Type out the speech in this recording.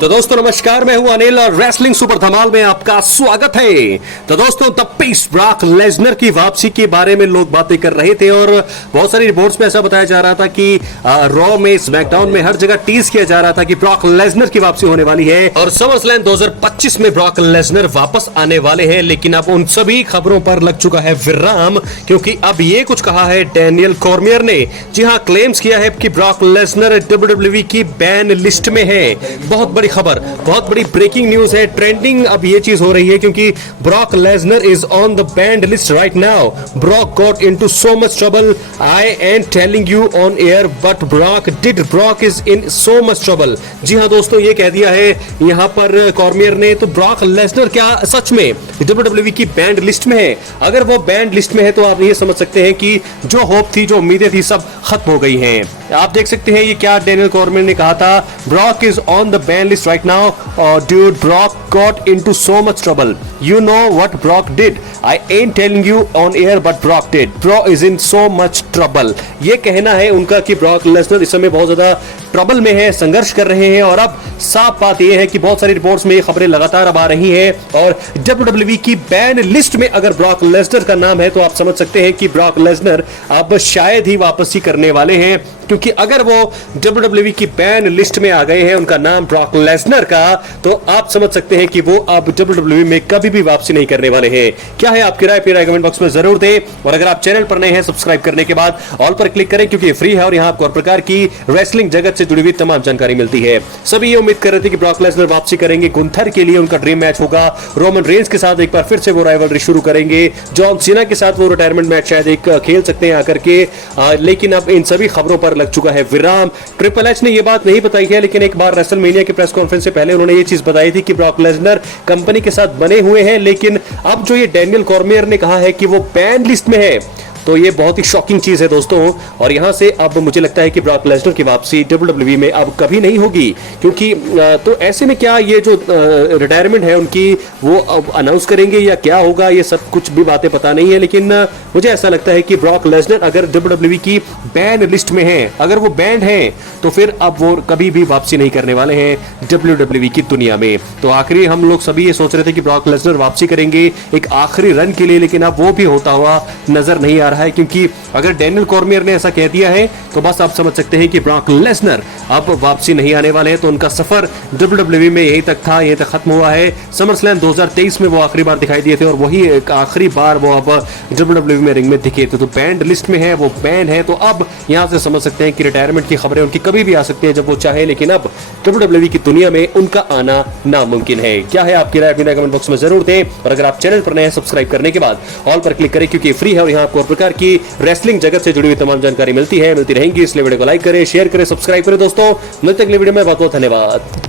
तो दोस्तों नमस्कार, मैं हूं अनिल और रेसलिंग सुपर धमाल में आपका स्वागत है। तो दोस्तों द पीस ब्रॉक लेसनर की वापसी के बारे में लोग बातें कर रहे थे और बहुत सारी रिपोर्ट्स में ऐसा बताया जा रहा था कि रॉ में, स्मैकडाउन में हर जगह टीज किया जा रहा था कि ब्रॉक लेसनर की वापसी होने वाली है और समरस्लैम 2025 में ब्रॉक लेसनर वापस आने वाले हैं। लेकिन अब उन सभी खबरों पर लग चुका है विराम, क्योंकि अब ये कुछ कहा है डैनियल कॉर्मियर ने। जी हां, क्लेम्स किया है कि ब्रॉक लेसनर WWE की बैन लिस्ट में है। बहुत बड़ी खबर, बहुत बड़ी ब्रेकिंग न्यूज है। ट्रेंडिंग अब ये चीज हो रही है क्योंकि Brock Lesnar is on the banned list right now. Brock got into so much trouble, I am telling you on air, but Brock did, Brock is in so much trouble. जी हां दोस्तों, ये कह दिया है यहां पर कॉर्मियर ने। तो ब्रॉक लेसनर क्या सच में WWE की बैंड लिस्ट में है? अगर वो बैंड लिस्ट में है तो आप ये समझ सकते हैं कि जो होप थी, जो उम्मीदें थी, सब खत्म हो गई हैं। आप देख सकते हैं ये क्या डैनियल कॉर्मियर ने कहा था। Brock is on the ban list right now, dude, Brock got into so much trouble. You know what Brock did? I ain't telling you on air, but Brock did. Bro is in so much trouble. ये कहना है उनका कि Brock Lesnar इस समय बहुत ज्यादा trouble में है, संघर्ष कर रहे हैं। और अब साफ बात यह है कि बहुत सारी रिपोर्ट्स में ये खबरें लगातार अब आ रही हैं और WWE की बैन लिस्ट में अगर ब्रॉक लेसनर का नाम है तो आप समझ सकते हैं कि ब्रॉक लेसनर अब शायद ही वापसी करने वाले हैं। क्योंकि अगर वो WWE की बैन लिस्ट में आ गए हैं, उनका नाम ब्रॉक लेसनर का, तो आप समझ सकते हैं कि वो अब WWE में कभी भी वापसी नहीं करने वाले हैं। क्या है आपकी राय? राय कमेंट बॉक्स में जरूर दें। और अगर आप चैनल पर नए हैं, सब्सक्राइब करने के बाद ऑल पर क्लिक करें, क्योंकि फ्री है और यहां आपको हर प्रकार की रेसलिंग जगत से जुड़ी हुई तमाम जानकारी मिलती है। सभी ये उम्मीद कर रहे थे कि ब्रॉक लेसनर वापसी करेंगे। गुंथर के लिए उनका ड्रीम मैच होगा। रोमन रेंज के साथ एक बार फिर से वो राइवलरी शुरू करेंगे। जॉन सीना के साथ वो रिटायरमेंट मैच शायद एक खेल सकते हैं आकर के। लेकिन अब इन सभी खबरों पर लग चुका है विराम। ट्रिपल एच ने यह बात नहीं बताई है, लेकिन एक बार रेसलमेनिया की प्रेस कॉन्फ्रेंस से पहले उन्होंने ये चीज बताई थी कि ब्रॉक लेसनर कंपनी के साथ बने हुए हैं। लेकिन अब जो ये डैनियल कॉर्मियर ने कहा है कि वो बैन लिस्ट में है, तो ये बहुत ही शॉकिंग चीज है दोस्तों। और यहां से अब मुझे लगता है कि ब्रॉक लेसनर की वापसी WWE में अब कभी नहीं होगी। क्योंकि तो ऐसे में क्या ये जो रिटायरमेंट है उनकी, वो अब अनाउंस करेंगे या क्या होगा, ये सब कुछ भी बातें पता नहीं है। लेकिन मुझे ऐसा लगता है कि ब्रॉक लेसनर अगर WWE की बैन लिस्ट में है, अगर वो बैंड है, तो फिर अब वो कभी भी वापसी नहीं करने वाले हैं WWE की दुनिया में। तो आखिरी हम लोग सभी ये सोच रहे थे कि ब्रॉक लेसनर वापसी करेंगे एक आखिरी रन के लिए, लेकिन अब वो भी होता हुआ नजर नहीं आ रहा है। क्योंकि अगर डैनियल कॉर्मियर ने ऐसा कह दिया है तो बस आप समझ सकते हैं कि ब्रॉक लेसनर अब वापसी नहीं आने वाले हैं। तो उनका सफर WWE में यहीं तक था, यहीं तक खत्म हुआ है। समरस्लैम 2023 में वो आखिरी बार दिखाई दिए थे और वही एक आखिरी बार वो अब WWE में रिंग में दिखे थे। तो बैंड लिस्ट में है, वो बैन है। तो अब यहां से समझ सकते हैं कि रिटायरमेंट की खबरें उनकी कभी भी आ सकती है जब वो चाहे। लेकिन अब WWE की दुनिया में उनका आना नामुमकिन है। क्या है आपकी राय? अपनी कमेंट बॉक्स में जरूर दें। और अगर आप चैनल पर नए हैं, सब्सक्राइब करने के बाद ऑल पर क्लिक करें, क्योंकि फ्री है और यहां आपको हर प्रकार की रेसलिंग जगत से जुड़ी हुई तमाम जानकारी मिलती रहेंगी। इसलिए वीडियो को लाइक करें, शेयर करें, सब्सक्राइब करें दोस्तों। मिलते हैं अगले वीडियो में। बहुत बहुत धन्यवाद।